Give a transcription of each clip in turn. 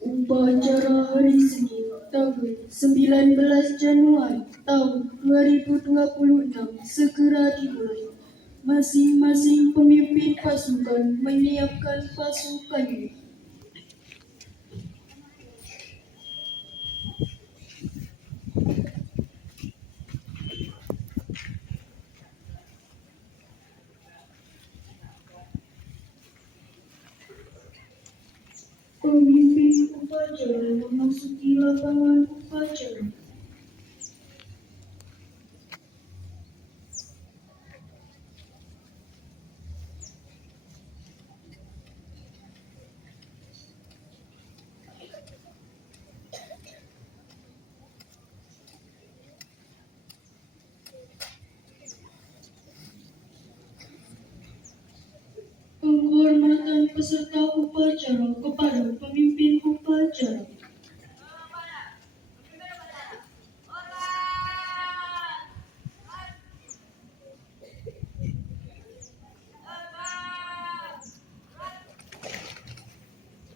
Upacara hari Senin tanggal 19 Januari tahun 2026 segera dimulai. Masing-masing pemimpin pasukan menyiapkan pasukannya. Pemimpin upacara memasuki lapangan upacara. Penghormatan peserta upacara kepada pemimpin upacara.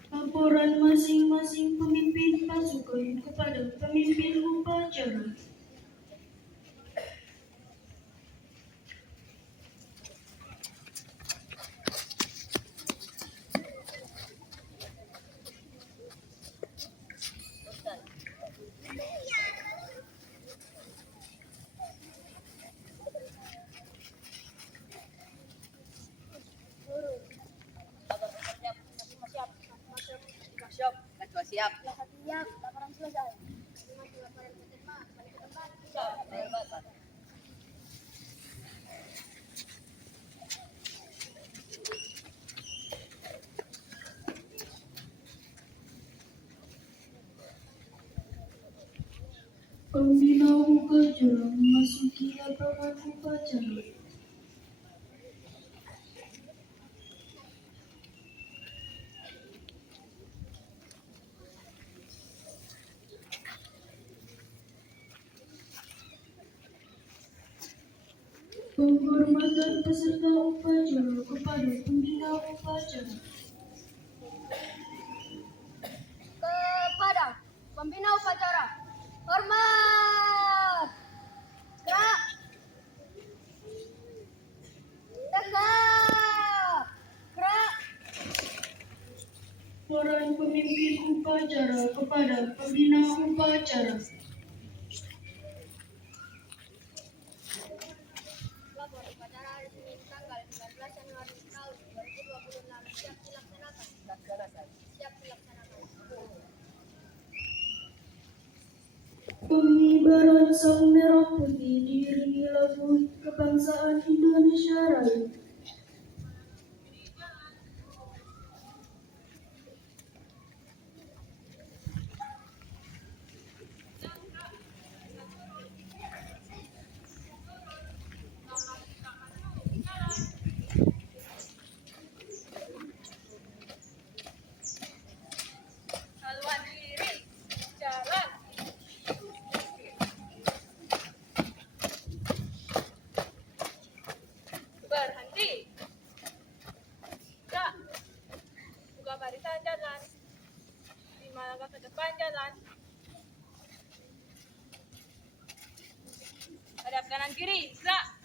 Laporan masing-masing pemimpin pasukan kepada pemimpin upacara. Siap. Siap, laporan selesai. Pembina upacara memasuki lapangan upacara. Penghormatan peserta upacara kepada pembina upacara. Kepada pembina upacara, hormat. Gerak. Tegak. Gerak. Peran pemimpin upacara kepada pembina upacara. Lapor upacara hari Senin tanggal 19 Januari tahun 2026 siap dilaksanakan. Siap dilaksanakan. Pengibaran sang merah putih diiringi lagu kebangsaan Indonesia Raya. Haluan kiri, jalan. Berhenti. Gerak. Buka barisan jalan. 5 langkah ke depan jalan. Hadap kanan kiri, gerak.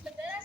Bendera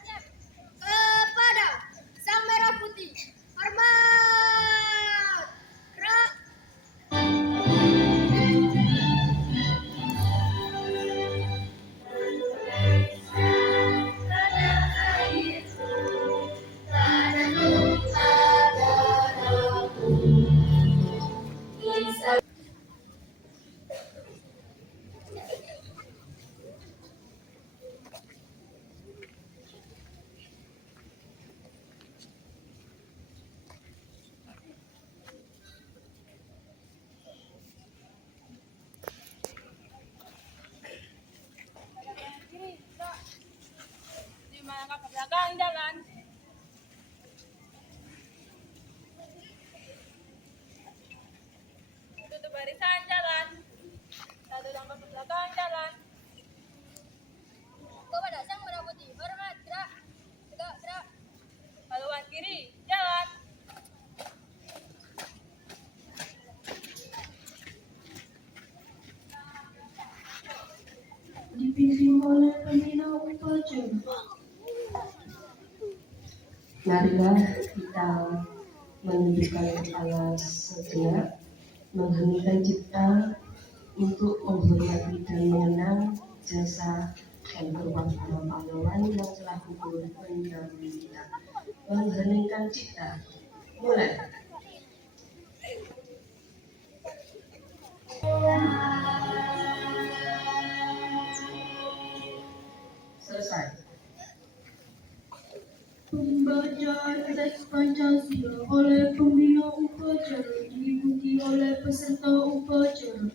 cerah. Marilah kita menunjukkan alas sejenak, mengheningkan cipta untuk menghormati dan mengenang jasa dan korban para pahlawan yang telah gugur mendahului kita. Mengheningkan cipta, mulai. Selesai. Pembacaan teks Pancasila oleh pembina upacara diikuti oleh peserta upacara.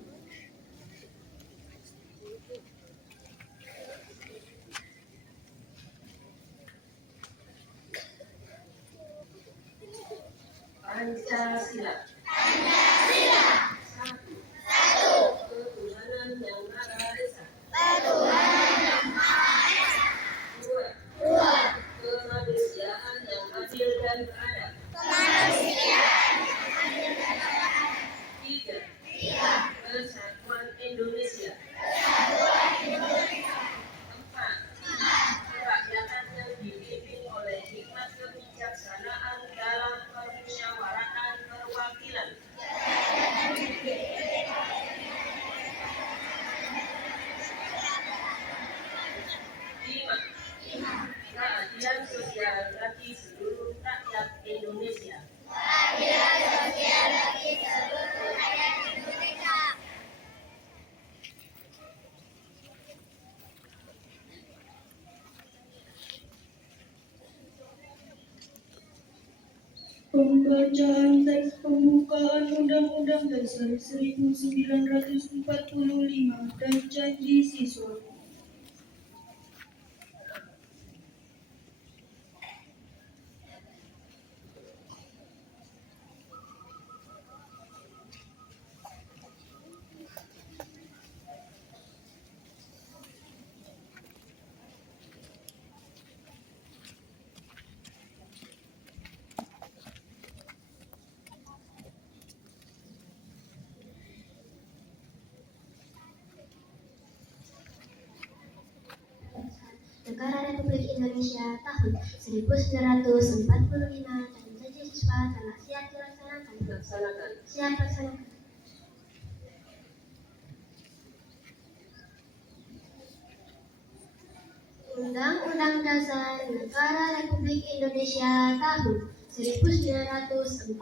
Pancasila. Ketuhanan yang Maha Esa. Dua. Kemanusiaan yang adil dan beradab. Tiga. Kesatuan Indonesia. Empat. Kerakyatan yang dipimpin oleh hikmat kebijaksanaan dalam permusyawaratan perwakilan. Lima. Keadilan sosial bagi seluruh rakyat Indonesia. Pembacaan teks pembukaan Undang-Undang Dasar 1945 dan Janji Siswa. Negara Republik Indonesia tahun 1945 dan Janji Siswa telah siap dilaksanakan. Siap laksanakan. Undang-Undang Dasar Negara Republik Indonesia tahun 1945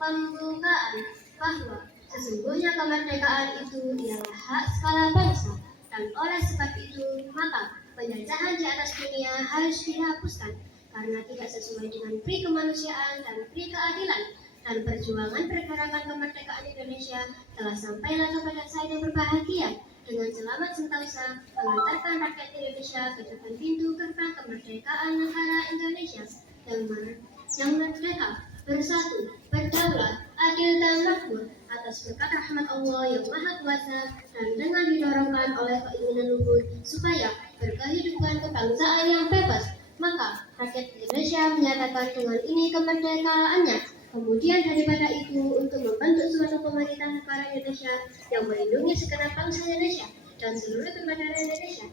pembukaan bahwa sesungguhnya kemerdekaan itu ialah hak segala bangsa dan oleh sebab itu maka penjajahan di atas dunia harus dihapuskan karena tidak sesuai dengan pri kemanusiaan dan pri keadilan, dan perjuangan pergerakan kemerdekaan Indonesia telah sampailah kepada saya yang berbahagia dengan selamat sentosa mengantarkan rakyat Indonesia ke depan pintu gerbang kemerdekaan negara Indonesia yang merdeka, bersatu, berdaulat, adil dan makmur atas berkat rahmat Allah yang Maha Kuasa dan dengan didorongkan oleh keinginan luhur supaya berkehidupan kebangsaan yang bebas, maka rakyat Indonesia menyatakan dengan ini kemerdekaannya. Kemudian daripada itu untuk membentuk suatu pemerintah negara Indonesia yang melindungi segenap bangsa Indonesia dan seluruh kebenaran Indonesia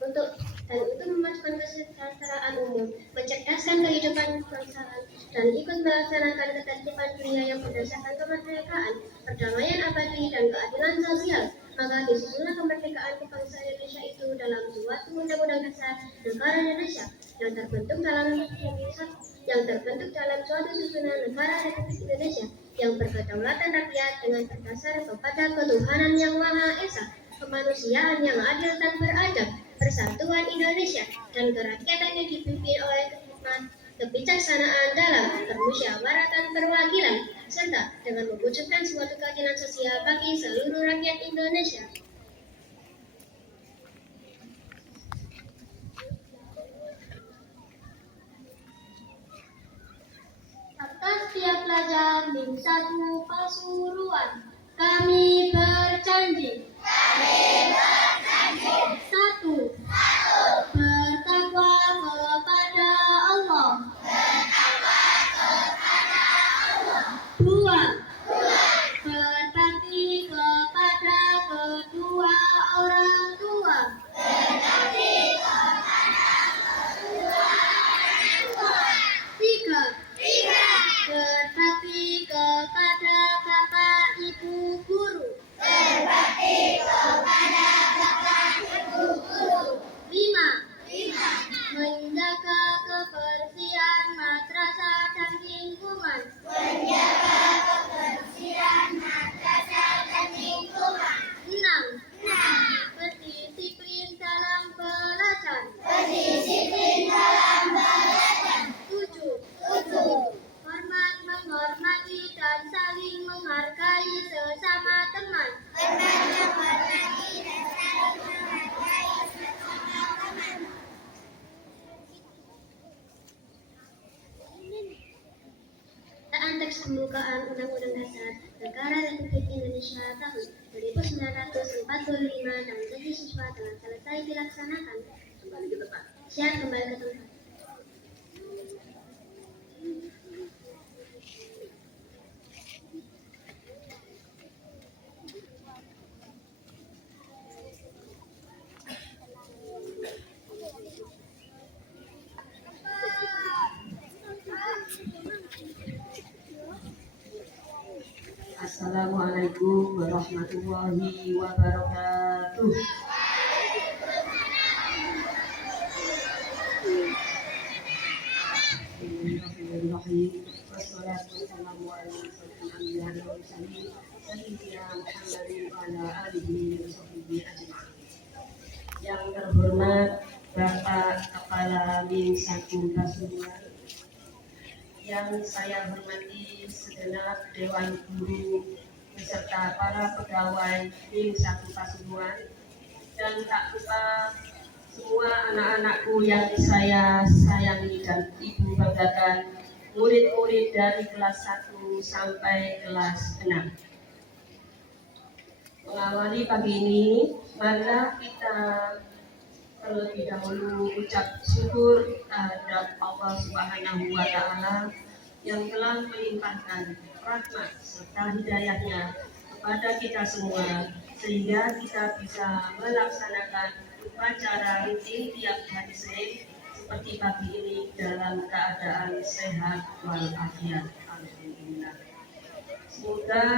untuk memajukan kesejahteraan umum, mencerdaskan kehidupan kebangsaan, dan ikut melaksanakan ketertiban dunia yang berdasarkan kemerdekaan, perdamaian abadi, dan keadilan sosial. Maka disusunlah kemerdekaan kebangsaan Indonesia itu dalam suatu undang-undang dasar negara Indonesia yang terbentuk dalam suatu susunan negara Republik Indonesia yang berkedaulatan rakyat dengan berdasar kepada ketuhanan yang Maha Esa, kemanusiaan yang adil dan beradab, persatuan Indonesia, dan kerakyatan yang dipimpin oleh hikmat kebijaksanaan dalam permusyawaratan perwakilan, serta dengan mewujudkan suatu keadilan sosial bagi seluruh rakyat Indonesia. Atas tiap pelajar di satu Pasuruan, kami berjanji. Satu, bertakwa kepada Allah. Dua, berbakti kepada kedua orang tua. menghormati dan saling menghargai sesama teman. Bacaan teks pembukaan Undang-Undang Dasar Negara Republik Indonesia tahun 1945 dan janji siswa telah selesai dilaksanakan. Kembali ke tempat. Siap kembali ke tempat. Assalamualaikum warahmatullahi wabarakatuh. Bismillahirrahmanirrahim. Wassalatu wassalamu ala asyrofil anbiya'i wal mursalin sayyidina Muhammadin wa ala alihi wa sahbihi ajma'in. Yang terhormat Bapak Kepala BIM 1 Pasuruan, yang saya hormati segenap Dewan Guru beserta para pegawai BIM 1 Pasuruan, dan tak lupa semua anak-anakku yang saya sayangi dan ibu banggakan, murid-murid dari kelas 1 sampai kelas 6. Mengawali pagi ini, marilah kita terlebih dahulu ucap syukur terhadap Allah Subhanahu wa Ta'ala yang telah melimpahkan rahmat serta hidayahnya kepada kita semua, sehingga kita bisa melaksanakan upacara rutin tiap hari Senin seperti pagi ini dalam keadaan sehat walafiat. Alhamdulillah. Semoga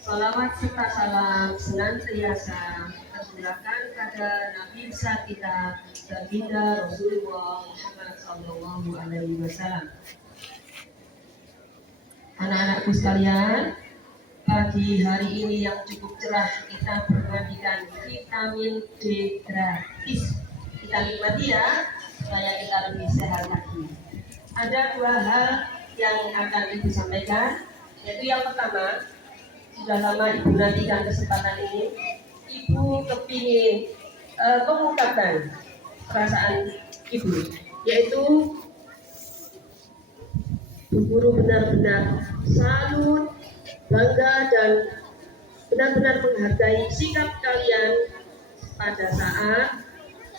salawat serta salam senantiasa tercurahkan pada Nabi besar kita, baginda Rasulullah Muhammad Sallallahu Alaihi Wasallam. Anak-anakku sekalian, pagi hari ini yang cukup cerah, kita bermandikan vitamin D gratis. Kita nikmati ya, supaya kita lebih sehat lagi. Ada dua hal yang akan Ibu sampaikan, yaitu yang pertama, sudah lama Ibu nantikan kesempatan ini. Ibu kepingin mengungkapkan perasaan Ibu, yaitu Bu Guru benar-benar salut, bangga, dan benar-benar menghargai sikap kalian pada saat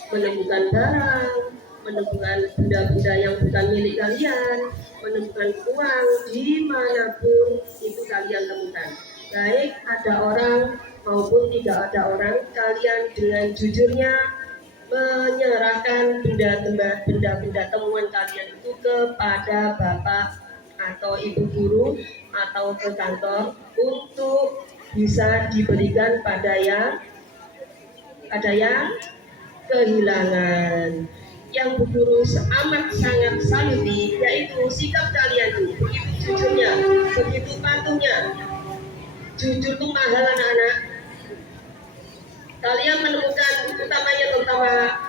menemukan barang, menemukan benda-benda yang bukan milik kalian, menemukan uang dimanapun itu kalian temukan. Baik ada orang maupun tidak ada orang, kalian dengan jujurnya menyerahkan benda-benda temuan kalian itu kepada Bapak atau Ibu Guru atau ke kantor untuk bisa diberikan pada yang kehilangan. Yang Bu Guru amat sangat saluti, yaitu sikap kalian begitu jujurnya, begitu patuhnya. Jujur itu mahal anak-anak. Kalian menemukan, terutama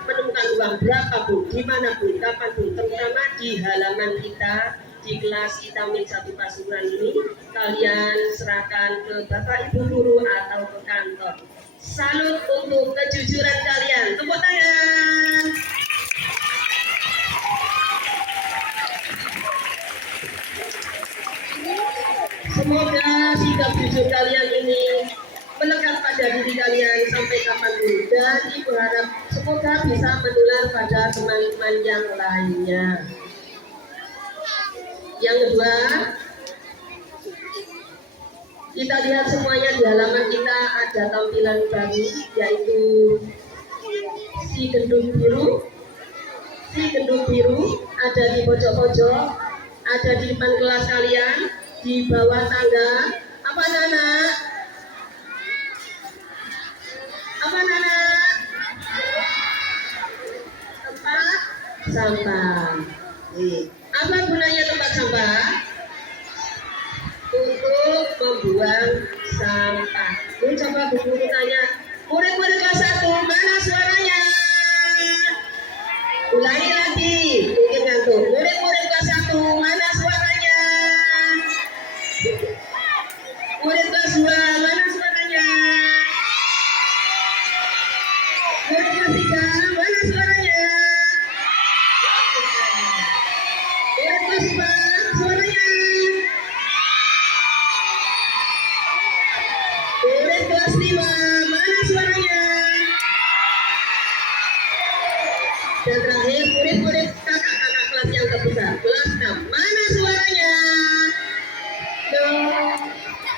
menemukan uang berapapun, dimanapun, kapanpun, terutama di halaman kita, di kelas kita Min 1 Pasuruan ini, kalian serahkan ke Bapak Ibu Guru atau ke kantor. Salut untuk kejujuran kalian. Tepuk tangan. Semoga sikap jujur kalian ini melekat pada diri kalian sampai kapanpun, dan Ibu harap semoga bisa menular pada teman-teman yang lainnya. Yang kedua, kita lihat semuanya di halaman kita ada tampilan baru, yaitu si gendung biru. Si gendung biru ada di pojok-pojok, ada di depan kelas kalian, di bawah tangga. Apa anak-anak? Apa anak-anak? Tempat sampah. Apa gunanya tempat sampah? Untuk membuang sampah. Ini coba Bu Guru tanya, murid-murid kelas 1, mana suaranya? Ulangi lagi, mungkin ngantuk. Murid-murid kelas 1, mana suaranya? Murid kelas 2, mana suaranya? Murid kelas 3, mana suaranya? Murid kelas 4, suaranya? Murid kelas 5, mana suaranya? Dan terakhir, murid-murid kakak-kakak kelas yang terbesar, kelas 6, mana suaranya?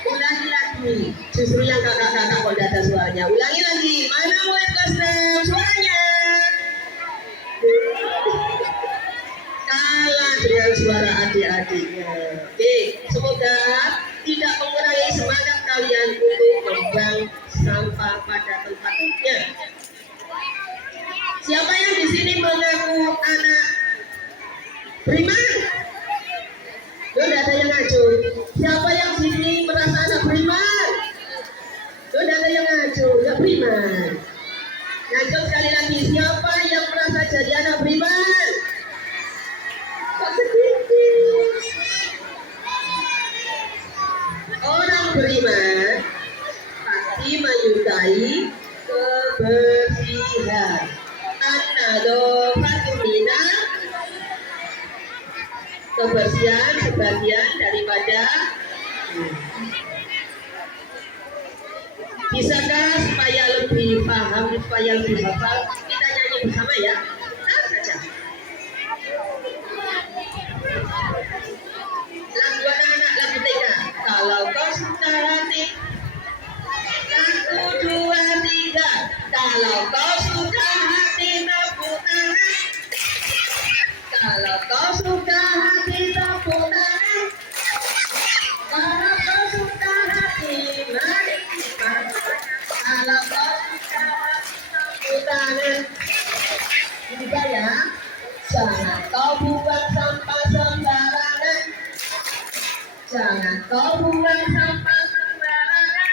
Ulangi lagi, justru yang kakak-kakak kok tidak ada suaranya. Ulangi lagi, mana murid kelas 6 suaranya? Kalah dengan suara adik-adiknya. Oke, semoga tidak mengurangi semangat kalian untuk membuang sampah pada tempatnya. Siapa yang di sini mengaku anak beriman? Tidak ada yang ngacu. Siapa yang di sini merasa anak beriman? Tidak ada yang ngacu, tidak beriman. Ngacu sekali lagi, siapa yang merasa jadi anak beriman? Kok sedikit? Orang beriman pasti menyukai kebersihan. Kebersihan sebagian daripada bisakah supaya lebih paham, supaya lebih hafal, kita nyanyi bersama ya. Nah, saja lagu anak-anak, lagu TK. Kalau kau suka hati, 1, 2, 3. Kalau kau suka hati, tepuk tangan. Kalau kau suka hati, tepuk tangan. Kalau kau suka hati, mari kita. Kalau kau suka hati, tepuk tangan. Juga ya, jangan kau buang sampah sembarangan. Jangan kau buang sampah sembarangan.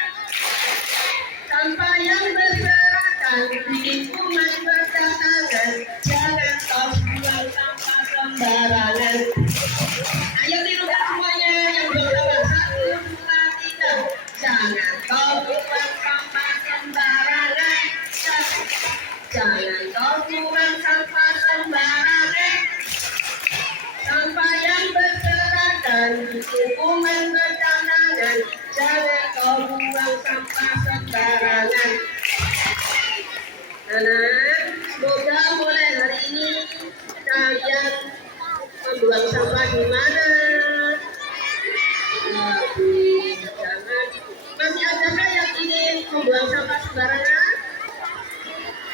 Sampah yang berserakan bikin kuman berdatangan. Jangan kau buang sampah sembarangan. Ayo tirukan semuanya yang belum sampah. 1, 2, 3. Jangan kau buang sampah sembarangan. Jangan kau buang sampah sembarangan. Sampah yang berserakan bikin kuman berdatangan. Jangan kau buang sampah sembarangan. Anak, semoga mulai hari ini kalian membuang sampah di mana? Jangan. Masih adakah yang ingin membuang sampah sembarangan?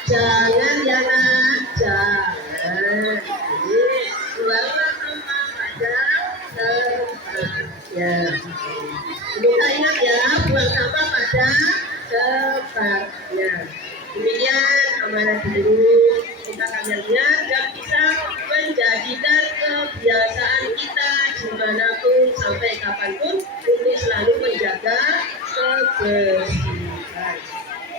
Jangan ya nak, jangan. Buanglah sampah pada tempatnya. Semoga ingat ya, buang sampah pada tempatnya. Demikian amanat guru, kita kalian lihat dan bisa menjadikan kebiasaan kita dimanapun sampai kapanpun untuk selalu menjaga kebersihan.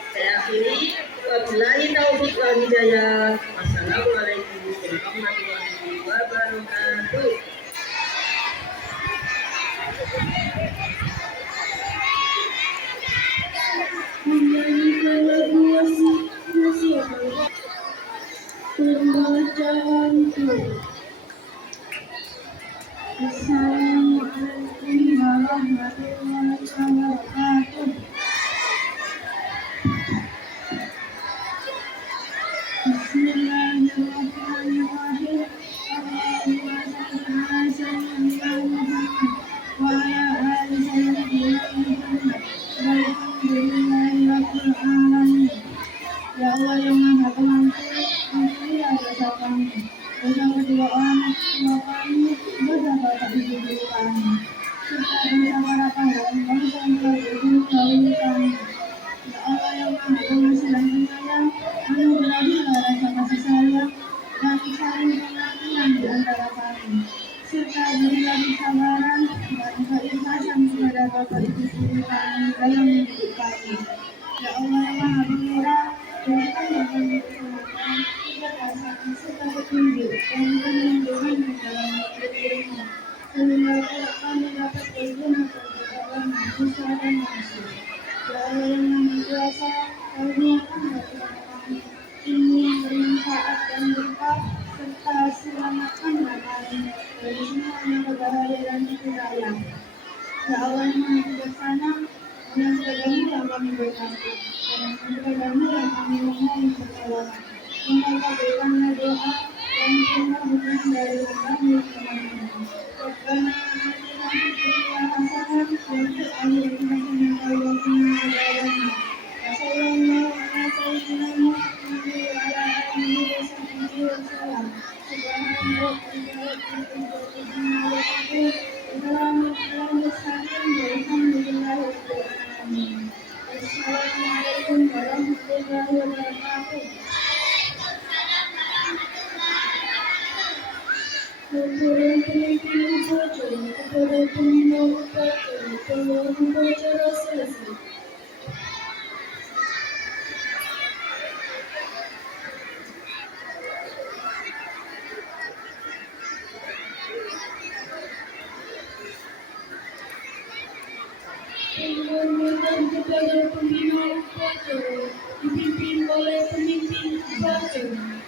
Saya akhiri, wabillahi taufiq wal hidayah. Wassalamualaikum warahmatullahi wabarakatuh. Menyanyikan lagu wasiat pembacaanku. Assalamualaikum warahmatullahi wabarakatuh. Bismillahirrahmanirrahim. Allahumma shalli ala sayyidina Muhammad wa ala ali sayyidina Muhammad. Walhamdulillahi rabbil alamin. Ya Allah yang Maha Pengampun, ampuni dosa kami, dosa kedua orang tua kami, dosa bapak ibu guru kami, serta dosa para pahlawan bangsa yang telah berguru dahulu kami. Ya Allah yang Maha Pengasih dan Penyayang, anugerahilah rasa kasih sayang dan saling pengertian di antara kami, serta berilah kesabaran dan keikhlasan kepada bapak ibu guru kami dalam mendidik kami. Ya Allah yang Maha Pemurah, berikan kami keselamatan, keberkasan, serta petunjuk dan perlindungan dalam hidup ini, sehingga kami dapat berguna Isa dan Masih. Ya Allah yang Maha Kuasa, karuniakanlah kepada kami ilmu yang bermanfaat dan berkah, serta selamatkanlah kami dari semuanya berbahaya dan tipu daya. Ya Allah yang Maha Bijaksana, yang kepadamu yang kami berkata, dan kepadamu yang kami memohon pertolongan. Mengabulkanlah doa dan semua dari kami kemana-mana. Rabbana atina fid dunya hasanah wa fil akhirati hasanah wa qina adzabannar. Wa sallallahu ala sayyidina Muhammad wa ala alihi wa sahbihi wa sallam. Subhana rabbika rabbil izzati amma yasifun. Wassalamun ala mursalin walhamdulillahi rabbil alamin. Wassalamualaikum warahmatullahi wabarakatuh. Kepada pemimpin upacara, kepada pembina upacara, tolong upacara selesai. Penghormatan kepada pembina upacara dipimpin oleh pemimpin upacara.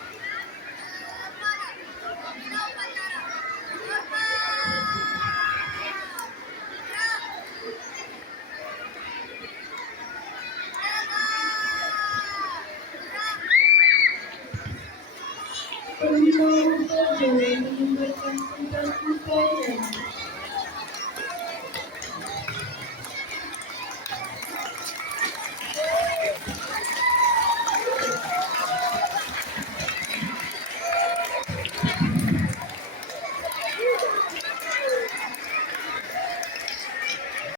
Pembina upacara menyampaikan tentang upacara.